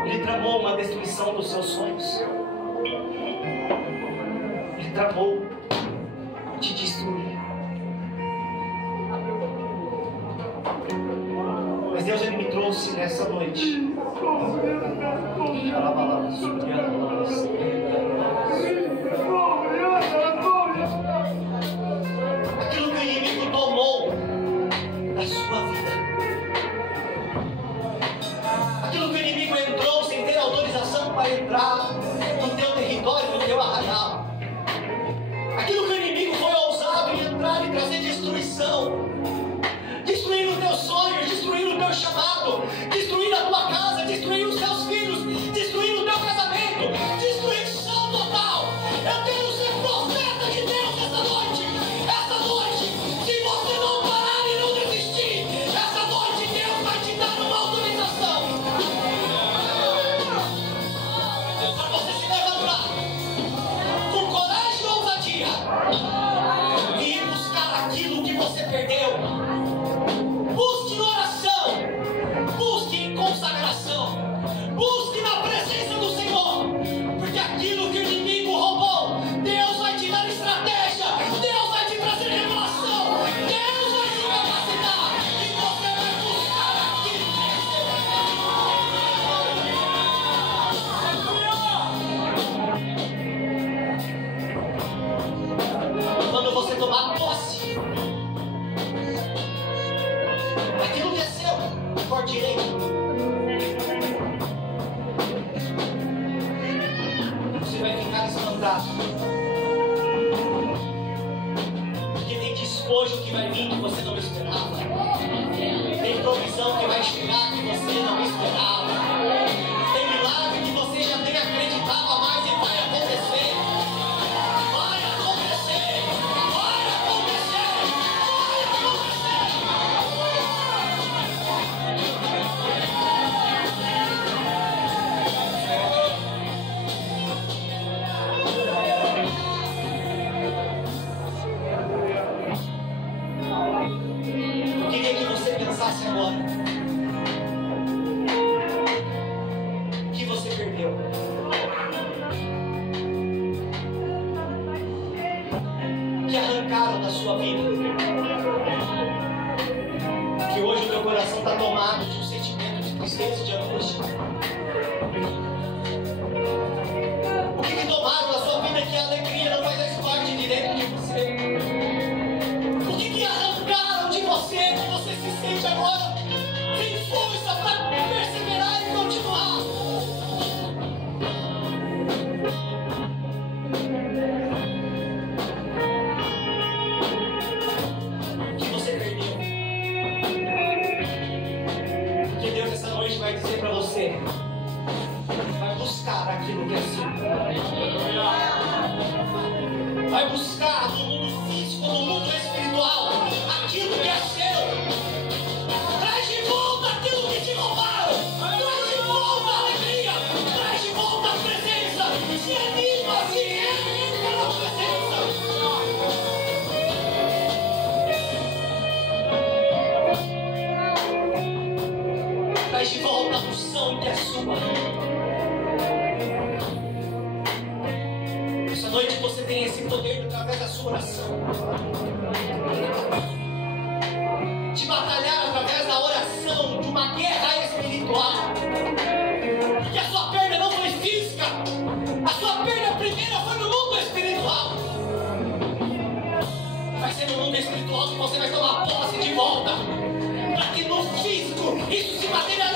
Ele tramou uma destruição dos seus sonhos. Ele tramou te destruir. Mas Deus, Ele me trouxe nessa noite. Aquilo que o inimigo tomou da sua vida, aquilo que o inimigo entrou sem ter autorização para entrar no teu território, no teu arraial, aquilo que o inimigo foi ousado em entrar e trazer destruição, destruir os teus sonhos, destruir o teu chamado, destruir a tua casa, destruir os teus filhos, destruir o teu casamento, destruição total. Eu quero ser profeta de Deus essa noite, se você não parar e não desistir, essa noite Deus vai te dar uma autorização para você se levantar com coragem e ousadia e ir buscar aquilo que você perdeu. Busque em oração, busque em consagração, Você vai ficar espantado. Porque tem despojo que vai vir que você não esperava. Tem provisão que vai chegar que você não esperava. Tem milagre que você já nem acreditava mais e vai acontecer. Vai acontecer. Vai acontecer. Vai Eu queria que você pensasse agora. O que você perdeu? Que arrancaram da sua vida? Que hoje o teu coração está tomado de um sentimento de tristeza e de angústia? O que tomaram da sua vida que a alegria não faz mais parte de dentro de você? O que arrancaram de você que você se sente agora sem força para perseverar e continuar? O que você perdeu? Que Deus essa noite vai dizer para você: vai buscar aquilo que é seu. Vai buscar no mundo físico, no mundo espiritual, aquilo que é seu. Traz de volta aquilo que te roubaram. Traz de volta a alegria. Traz de volta a presença. Se anima, se entra na presença. Traz de volta a unção que é sua. Essa noite você tem esse poder através da sua oração. De batalhar através da oração, de uma guerra espiritual. Porque a sua perda não foi física. A sua perda primeira foi no mundo espiritual. Vai ser no mundo espiritual que você vai tomar posse de volta. Para que no físico isso se materialize.